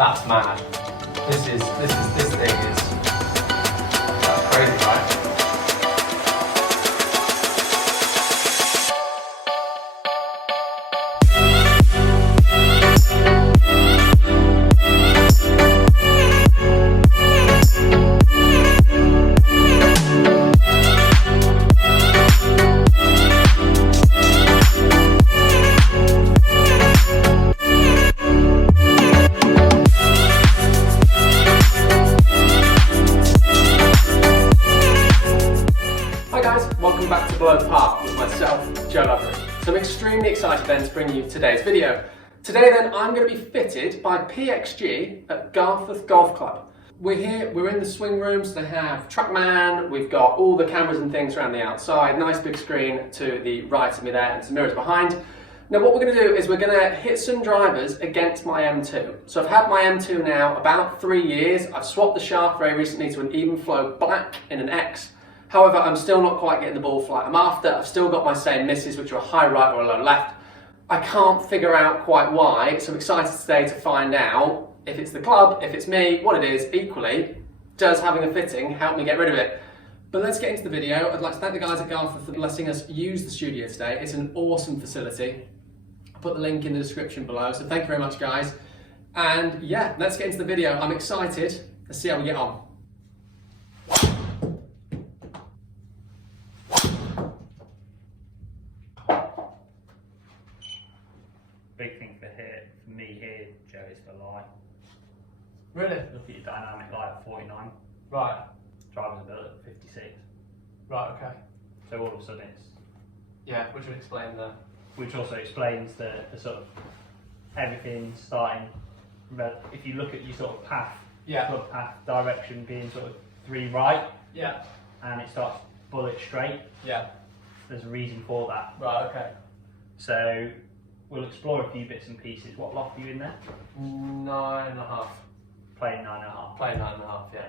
That's mad. This thing is, that's crazy, right? Back to Blow Park with myself, Joe Lovery. So I'm extremely excited then to bring you today's video. Today then I'm going to be fitted by PXG at Garforth Golf Club. We're here, we're in the swing rooms. They have TrackMan, we've got all the cameras and things around the outside, nice big screen to the right of me there and some mirrors behind. Now what we're going to do is we're going to hit some drivers against my M2. So I've had my M2 now about 3 years. I've swapped the shaft very recently to an even flow black in an X. However, I'm still not quite getting the ball flight I'm after. I've still got my same misses, which are a high right or a low left. I can't figure out quite why, so I'm excited today to find out if it's the club, if it's me, what it is. Equally, does having a fitting help me get rid of it? But let's get into the video. I'd like to thank the guys at Garforth for letting us use the studio today. It's an awesome facility. I'll put the link in the description below, so thank you very much, guys. And yeah, let's get into the video. I'm excited. Let's see how we get on. Big thing for me here, Joe, is the lie. Really? Look at your dynamic lie at 49. Right. Driver's built at 56. Right, okay. So all of a sudden it's... Yeah, which would explain the... Which also explains the sort of everything starting... If you look at your sort of path, yeah, club path direction being sort of 3 right, yeah, and it starts bullet straight, yeah, there's a reason for that. right, okay. So we'll explore a few bits and pieces. What loft are you in there? 9.5. Playing 9.5. Playing 9.5, yeah.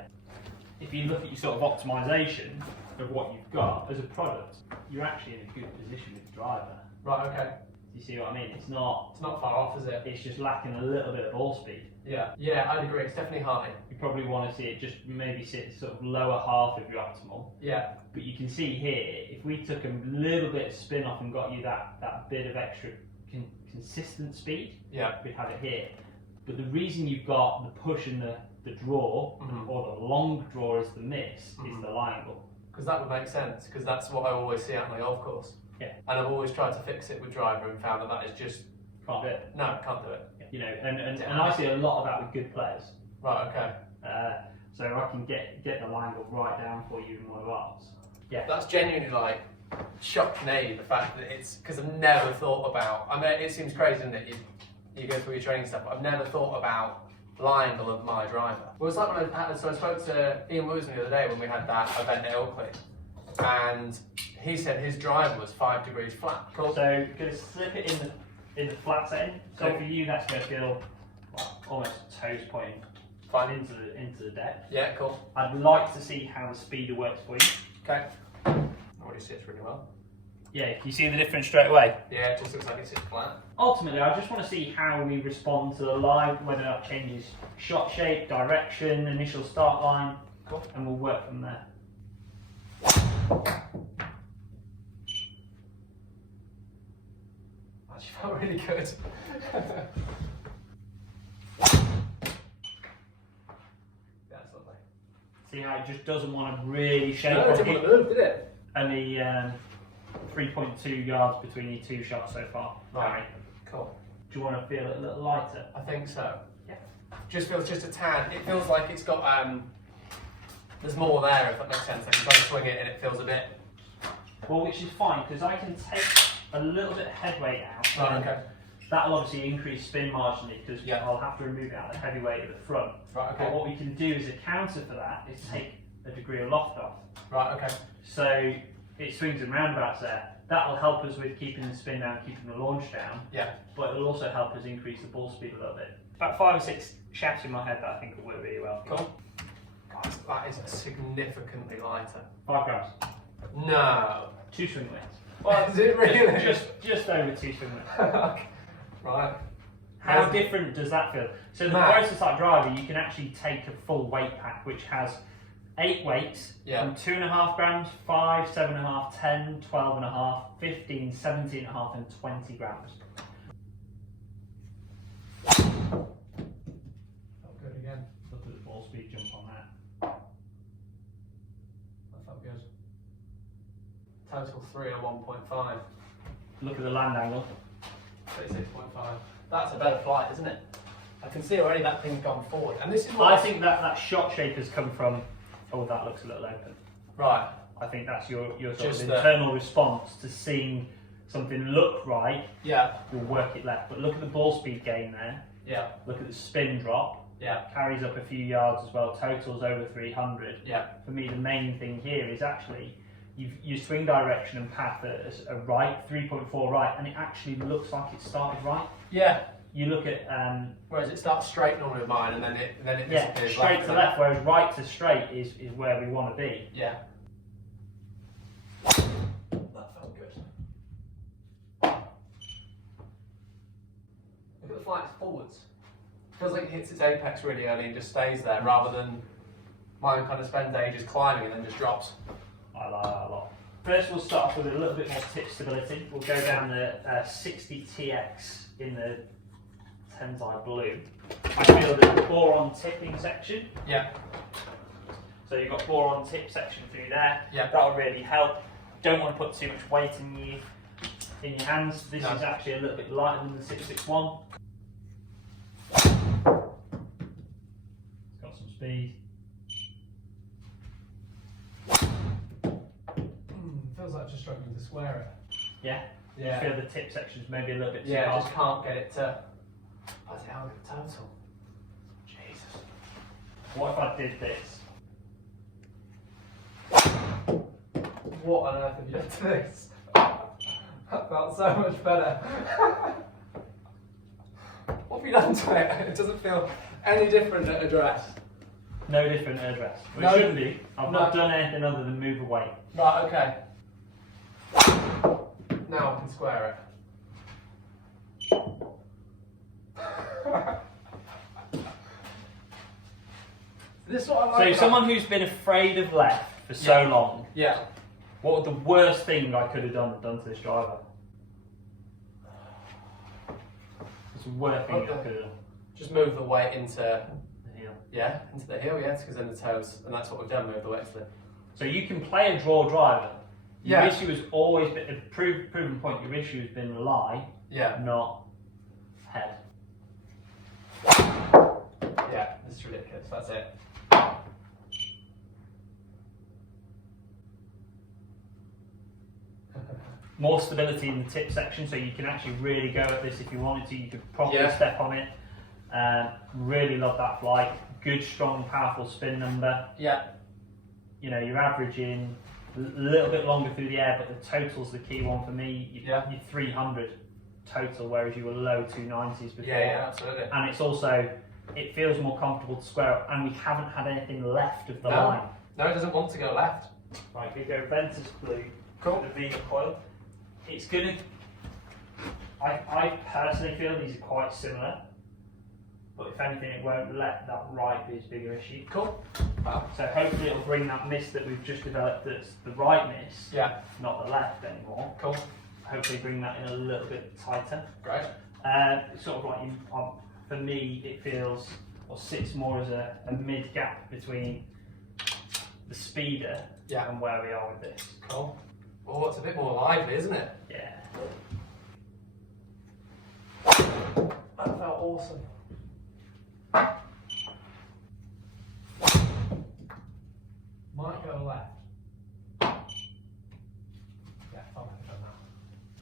If you look at your sort of optimisation of what you've got as a product, you're actually in a good position with the driver. Right, okay. Do you see what I mean? It's not far off, is it? It's just lacking a little bit of ball speed. Yeah, yeah, I'd agree. It's definitely high. You probably want to see it just maybe sit sort of lower half of your optimal. Yeah. But you can see here, if we took a little bit of spin off and got you that bit of extra consistent speed, yeah, we'd have it here. But the reason you've got the push and the draw, or the long draw is the miss, is the lie angle. Because that would make sense, because that's what I always see at my golf course. Yeah. And I've always tried to fix it with driver and found that is just... Can't do it. No, can't do it. You know, and I see a lot of that with good players. Right, okay. So I can get the lie angle right down for you in one of ours. Yeah. That's genuinely like shocked me, the fact that it's, because I've never thought about, I mean, it seems crazy, doesn't it? You go through your training stuff, but I've never thought about lie angle of my driver. Well, it's like when I spoke to Ian Woosman the other day when we had that event at Ilkley, and he said his driver was 5 degrees flat. Cool. So going to slip it in the flat setting. So cool. For you, that's going to feel almost toes pointing fine into the deck. Yeah, cool. I'd like to see how the speeder works for you. Okay. I already see it really well. Yeah, can you see the difference straight away? Yeah, it just looks like it sits flat. Ultimately, I just want to see how we respond to the lie, whether that changes shot shape, direction, initial start line. Cool. And we'll work from there. Actually felt really good. That's lovely. See how it just doesn't want to really shape. No, it didn't want to move, did it? Only 3.2 yards between your 2 shots so far. Right. Cool. Do you want to feel it a little lighter? I think so. Yeah. Just feels just a tad. It feels like it's got there's more there, if that makes sense. I can try to swing it and it feels a bit. Well, which is fine because I can take a little bit of headweight out. Right, okay. That'll obviously increase spin marginally because I'll have to remove it out of the heavyweight at the front. Right, okay. But what we can do as a counter for that is take a degree of loft off. Right, okay. So it swings and roundabouts there. That'll help us with keeping the spin down, keeping the launch down. Yeah. But it'll also help us increase the ball speed a little bit. About 5 or 6 shafts in my head that I think will work really well. Cool. Guys, that is significantly lighter. 5 grams. No. 2 swing weights. Well, is it really? Just over 2 swing weights. Right. How different does that feel? So the Process Like driver, you can actually take a full weight pack, which has 8 weights from 2.5 grams, 5, 7.5, 10, 12.5, 15, 17.5, and 20 grams. Felt good again. Look at the ball speed jump on that. That felt good. Total 3 or 1.5. Look at the land angle. 36.5. That's a better flight, isn't it? I can see already that thing's gone forward. And this is what I think that shot shape has come from, oh, that looks a little open. Right. I think that's your sort of internal response to seeing something look right. Yeah. You'll work it left. But look at the ball speed gain there. Yeah. Look at the spin drop. Yeah. Carries up a few yards as well. Totals over 300. Yeah. For me, the main thing here is actually your swing direction and path are right, 3.4 right, and it actually looks like it started right. Yeah. You look at whereas it starts straight normally with mine, and then it disappears. Straight to left, whereas right to straight is where we want to be. Yeah. That felt good. Look at the flight forwards. Feels like it hits its apex really early and just stays there, rather than mine kind of spends ages climbing and then just drops. I like that a lot. First, we'll start off with a little bit more tip stability. We'll go down the 60TX in the Tensai Blue. I feel that the boron tipping section. Yeah. So you've got boron tip section through there. Yeah. That'll really help. Don't want to put too much weight in your hands. This is actually a little bit lighter than the 661. It's got some speed. Feels like just struggling to square it. Yeah? Yeah. You feel the tip section's maybe a little bit too Yeah, hard. just can't get it to. Bloody hell, look at the total. Jesus. What if I did this? What on earth have you done to this? That felt so much better. What have you done to it? It doesn't feel any different at address. No different address. Well, No. it shouldn't be. I've not done anything other than move away. Right, okay. Now I can square it. This is what I like. So someone who's been afraid of left for so long, Yeah. what would the worst thing I could have done to this driver? It's the worst thing I could have done. Just move the weight into The heel. into the heel, because then the toes, and that's what we've done, move the weight to the. So you can play a draw driver. Your Yeah. issue has always been, a proven point, your issue has been lie, Yeah. not head. Yeah, this is ridiculous, that's it. More stability in the tip section, so you can actually really go at this if you wanted to. You could properly step on it. Really love that flight. Good, strong, powerful spin number. Yeah. You know, you're averaging a little bit longer through the air, but the total's the key one for me. You're 300 total, whereas you were low 290s before. Yeah, absolutely. And it's also, it feels more comfortable to square up, and we haven't had anything left of the line. No, it doesn't want to go left. Right, we go Ventus Blue, Cool. the Vega coil. It's gonna, I personally feel these are quite similar, but if anything, it won't let that right be its bigger issue. Cool. Wow. So hopefully it'll bring that miss that we've just developed that's the right miss, Yeah. not the left anymore. Cool. Hopefully bring that in a little bit tighter. Great. Sort of like, for me, it feels, or sits more as a mid gap between the speeder and where we are with this. Cool. Oh, it's a bit more lively, isn't it? Yeah. That felt awesome. Might go left. Yeah, I might have done that.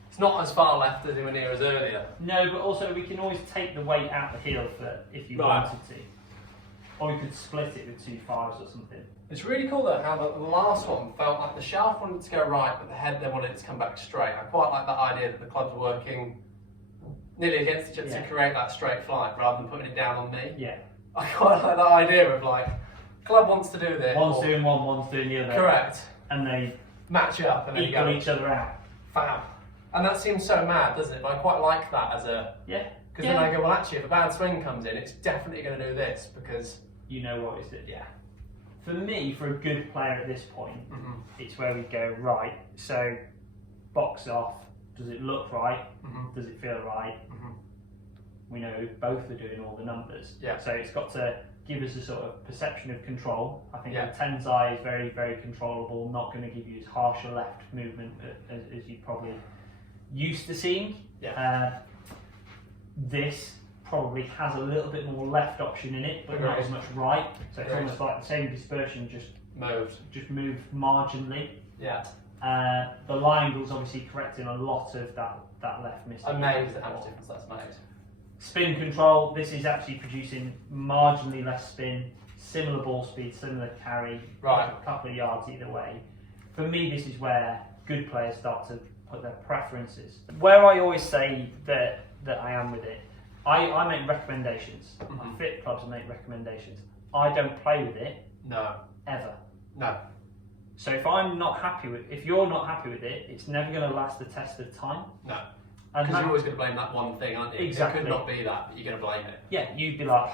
It's not as far left as anywhere near as earlier. No, but also we can always take the weight out the heel for if you wanted to. Or we could split it with 2 5s or something. It's really cool though how the last one felt like the shaft wanted to go right, but the head then wanted it to come back straight. I quite like that idea that the clubs were working nearly against each other to create that straight flight rather than putting it down on me. Yeah. I quite like that idea of like, club wants to do this. One's doing one, one's doing the other. Correct. And they match up and then equal each other out. Fab. And that seems so mad, doesn't it? But I quite like that as a... Yeah. Because then I go, well, actually, if a bad swing comes in, it's definitely going to do this because you know what is it. Yeah. For me, for a good player at this point, it's where we go right. So, box off. Does it look right? Does it feel right? We know both are doing all the numbers. Yeah. So it's got to give us a sort of perception of control. I think the 10's eye is very, very controllable, not going to give you as harsh a left movement as you probably used to seeing. This probably has a little bit more left option in it, but not as much right. So it's almost like the same dispersion, just moved marginally. Yeah. The line angle's obviously correcting a lot of that left miss. Amazed at how much difference that's made. Spin control, this is actually producing marginally less spin, similar ball speed, similar carry, a couple of yards either way. For me, this is where good players start to put their preferences. Where I always say that I am with it, I make recommendations. I fit clubs and make recommendations. I don't play with it. No. Ever. No. So if you're not happy with it, it's never going to last the test of time. No. Because you're always going to blame that one thing, aren't you? Exactly. It could not be that, but you're going to blame it. Yeah, you'd be like,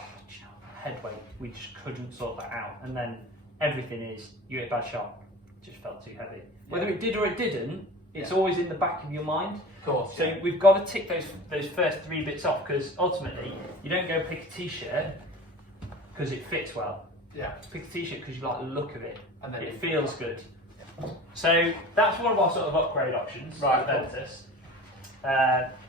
head weight, we just couldn't sort that out. And then everything is, you hit a bad shot, just felt too heavy. Whether it did or it didn't, it's always in the back of your mind. Of course. So we've got to tick those first 3 bits off, because ultimately, you don't go pick a t-shirt because it fits well. Yeah. Pick a t-shirt because you like the look of it, and then it feels good. So that's one of our sort of upgrade options. Right.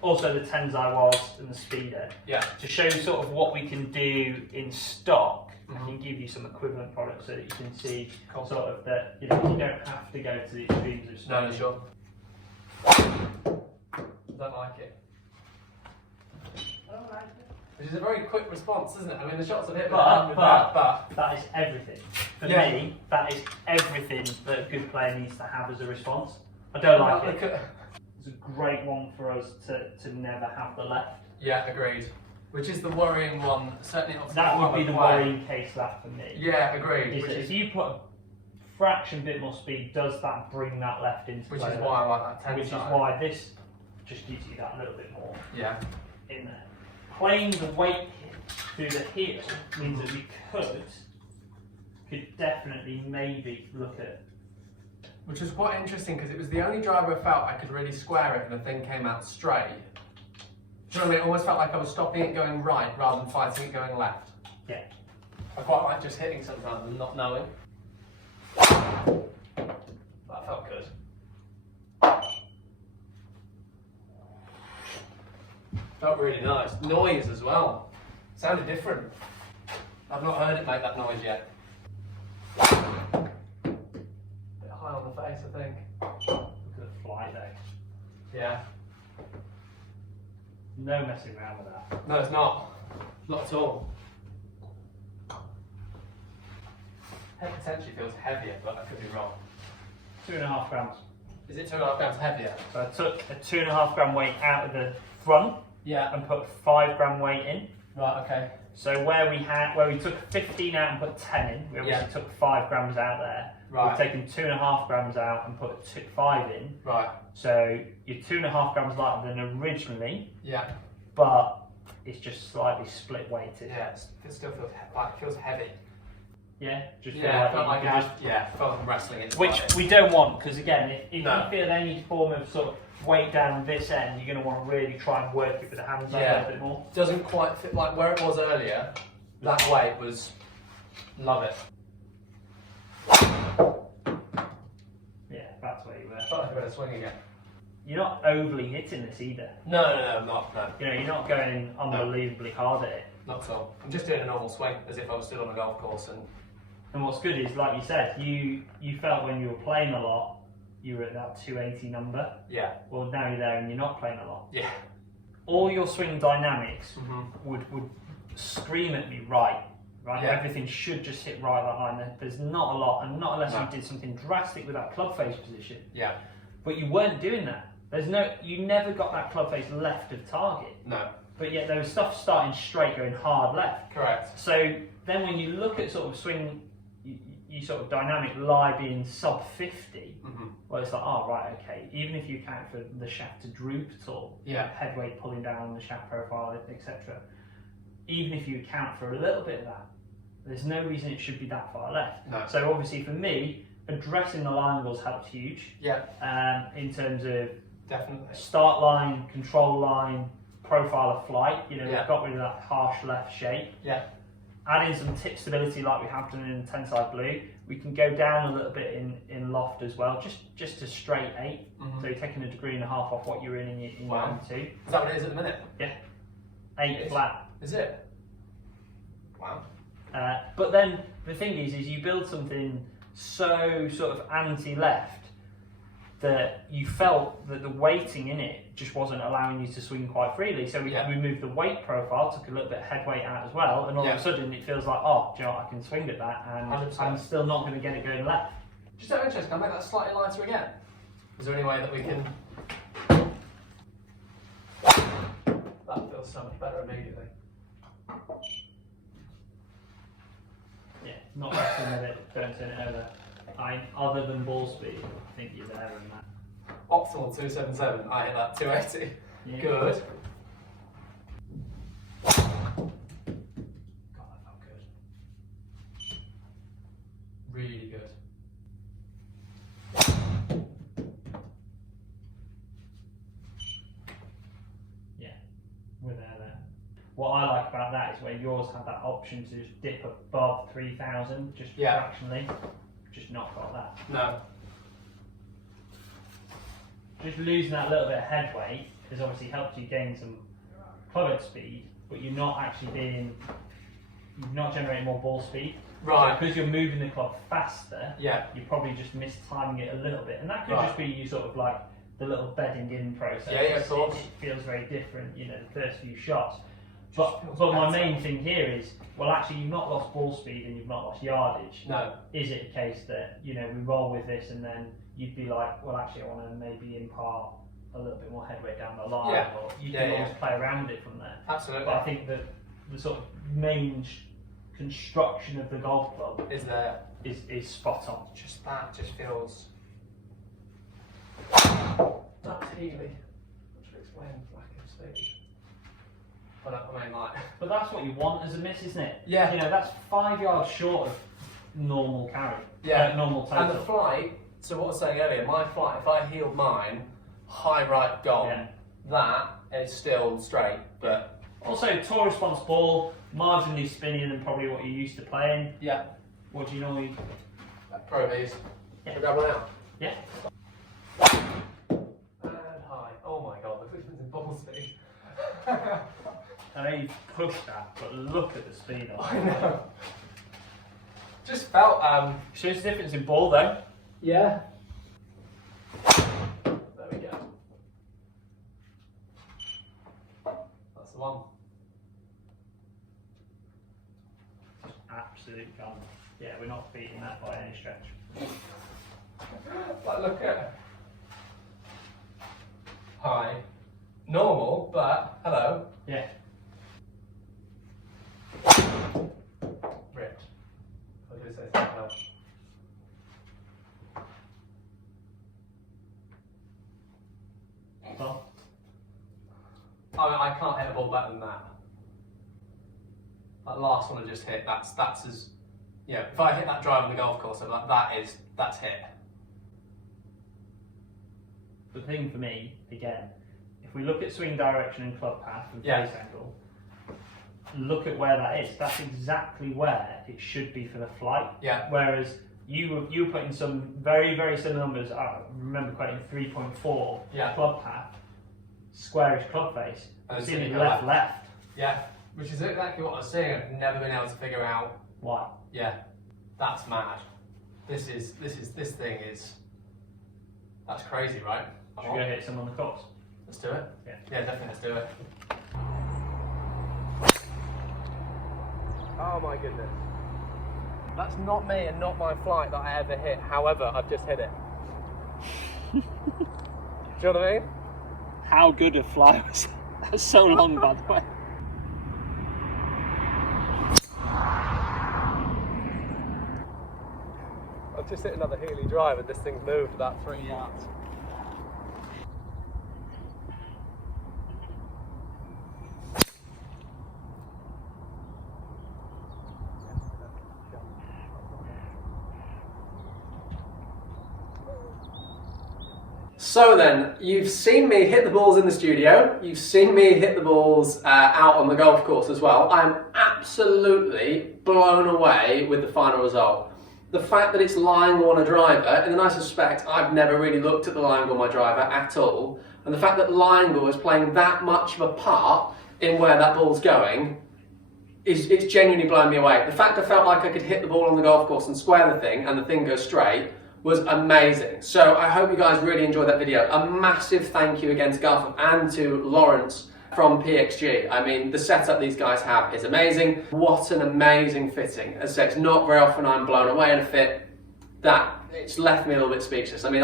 Also the 10's eye was and the speeder. Yeah. To show sort of what we can do in stock, I can give you some equivalent products so that you can see sort of that you don't have to go to the extremes of stock. No, sure. Don't like it. I don't like it. Which is a very quick response, isn't it? I mean, the shots have hit but that is everything. For me, that is everything that a good player needs to have as a response. I don't like it. It's a great one for us to never have the left. Yeah, agreed. Which is the worrying one, certainly not. That would be the worrying case, that for me. Yeah, agreed. If you put a fraction bit more speed, does that bring that left into play? Which is why I like that 10 Which is why this just gives you that little bit more in there. Playing the weight through the heel means that we could definitely maybe look at. Which was quite interesting because it was the only driver I felt I could really square it and the thing came out straight. Do you know what I mean? It almost felt like I was stopping it going right rather than fighting it going left. Yeah. I quite like just hitting sometimes and not knowing. That felt good. Felt really nice. Noise as well. Sounded different. I've not heard it make that noise yet. Bit high on the face, I think. Look at the flight though. Yeah. No messing around with that. No, it's not. Not at all. Head potentially feels heavier, but I could be wrong. 2.5 grams. Is it 2.5 grams heavier? So I took a 2.5 gram weight out of the front. Yeah. And put 5 gram weight in. Right, okay. So where we took 15 out and put 10 in, we obviously took 5 grams out there. Right. We've taken 2.5 grams out and put 5 in. Right. So you're 2.5 grams lighter than originally. Yeah. But it's just slightly split weighted. Yeah, it still feels like it feels heavy. Yeah, just felt like I'm wrestling it. Which we don't want, because again, if you feel any form of sort of weight down this end, you're going to want to really try and work it with the hands a little bit more. Doesn't quite fit like where it was earlier. That weight was, love it. Yeah, that's where you were. I felt like I better swing again. You're not overly hitting this either. No, I'm not. No. You know, you're not going unbelievably hard at it. Not at all. I'm just doing a normal swing, as if I was still on a golf course. And what's good is, like you said, you felt when you were playing a lot, you were at that 280 number. Yeah. Well, now you're there and you're not playing a lot. Yeah. All your swing dynamics would scream at me right? Yeah. Everything should just hit right that line. There's not a lot, and not unless you did something drastic with that club face position. Yeah. But you weren't doing that. You never got that club face left of target. No. But yet there was stuff starting straight, going hard left. Correct. So then when you look at sort of swing, you sort of dynamic lie being sub 50, well, it's like, oh, right, okay, even if you account for the shaft to droop at all, head weight pulling down the shaft profile, etc., even if you account for a little bit of that, there's no reason it should be that far left. No. So obviously for me, addressing the line angles helped huge. In terms of start line, control line, profile of flight, you know, we've got rid of that harsh left shape. Add in some tip stability like we have done in Tenside Blue. We can go down a little bit in loft as well, just to straight 8. So you're taking 1.5 degrees off what you're in your M2. Is that what it is at the minute? Yeah. 8 flat. Is it? Wow. But then the thing is you build something so sort of anti-left that you felt that the weighting in it just wasn't allowing you to swing quite freely. So we moved the weight profile, took a little bit of head weight out as well, and all of a sudden it feels like, oh, do you know what, I can swing at that, and 100%. I'm still not going to get it going left. Just out of interest, can I make that slightly lighter again? Is there any way that we can... That feels so much better immediately. Yeah, not wrestling with it, don't turn it over. Other than ball speed, I think you're there in that. Optimal 277, I hit that 280. Yeah. Good. God, that felt good. Really good. Yeah, we're there. What I like about that is where yours had that option to just dip above 3,000, just fractionally. Just not got that. No. Just losing that little bit of head weight has obviously helped you gain some club head speed, but you're not actually you're not generating more ball speed. Right. So because you're moving the club faster, you're probably just mistiming it a little bit. And that could just be you sort of like the little bedding in process. Yeah, of course. It feels very different, you know, the first few shots. But my main thing here is, well, actually, you've not lost ball speed and you've not lost yardage. No. Is it a case that, you know, we roll with this and then you'd be like, well, actually, I want to maybe impart a little bit more headweight down the line, or you can always play around it from there. Absolutely. But I think that the sort of main construction of the golf club is spot on. Just that just feels. That's easy. Which will explain lack of speed. But I mean, like. But that's what you want as a miss, isn't it? Yeah. You know, that's 5 yards short of normal carry. Normal total. And the flight. So what I was saying earlier, my flight. If I heeled mine, high right gone, that is still straight. But also, tour response ball, marginally spinnier than probably what you're used to playing. Yeah. What do you normally? Pro V's. Should we grab one out? Yeah. And high. Oh my god, the difference in ball speed. I know you've pushed that, but look at the speed of it. I know. Just felt shows the difference in ball though. Yeah. There we go. That's the one. Absolute gun. Yeah, we're not beating that by any stretch. Like, look at high, normal, but hello. Yeah. Ripped. I do say something else. Well, I can't hit a ball better than that. That last one I just hit, that's as, if I hit that drive on the golf course, I'm like, that's hit. The thing for me, again, if we look at swing direction and club path and face angle, look at where that is. That's exactly where it should be for the flight. Yeah. Whereas you were putting some very, very similar numbers. I remember quoting 3.4 club path, squarish club face. And seeing it left. Yeah. Which is exactly what I was saying. I've never been able to figure out why. Yeah. That's mad. This thing is. That's crazy, right? Should we go hit some on the course? Let's do it. Yeah, definitely, let's do it. Oh my goodness. That's not me and not my flight that I ever hit. However, I've just hit it. Do you know what I mean? How good a fly was that? That was so long, by the way. I've just hit another Healy drive and this thing's moved about 3 yards. So then, you've seen me hit the balls in the studio, you've seen me hit the balls out on the golf course as well. I'm absolutely blown away with the final result. The fact that it's lying on a driver, and then I suspect I've never really looked at the lying on my driver at all, and the fact that Lyngall is playing that much of a part in where that ball's going, it's genuinely blown me away. The fact I felt like I could hit the ball on the golf course and square the thing, and the thing goes straight, was amazing. So I hope you guys really enjoyed that video. A massive thank you again to Garforth and to Laurence from PXG. I mean, the setup these guys have is amazing. What an amazing fitting. As I said, it's not very often I'm blown away in a fit. That, it's left me a little bit speechless. I mean,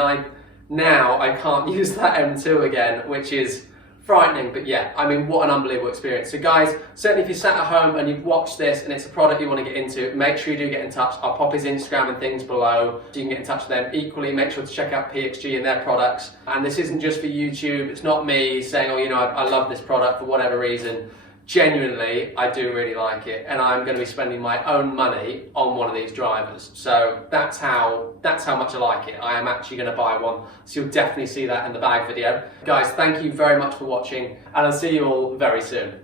now I can't use that M2 again, which is frightening, but yeah, I mean, what an unbelievable experience. So guys, certainly if you're sat at home and you've watched this and it's a product you want to get into, make sure you do get in touch. I'll pop his Instagram and things below so you can get in touch with them. Equally, make sure to check out PXG and their products. And this isn't just for YouTube. It's not me saying, oh, you know, I love this product for whatever reason. Genuinely, I do really like it, and I'm going to be spending my own money on one of these drivers. So that's how much I like it. I am actually going to buy one, so you'll definitely see that in the bag video. Guys, thank you very much for watching, and I'll see you all very soon.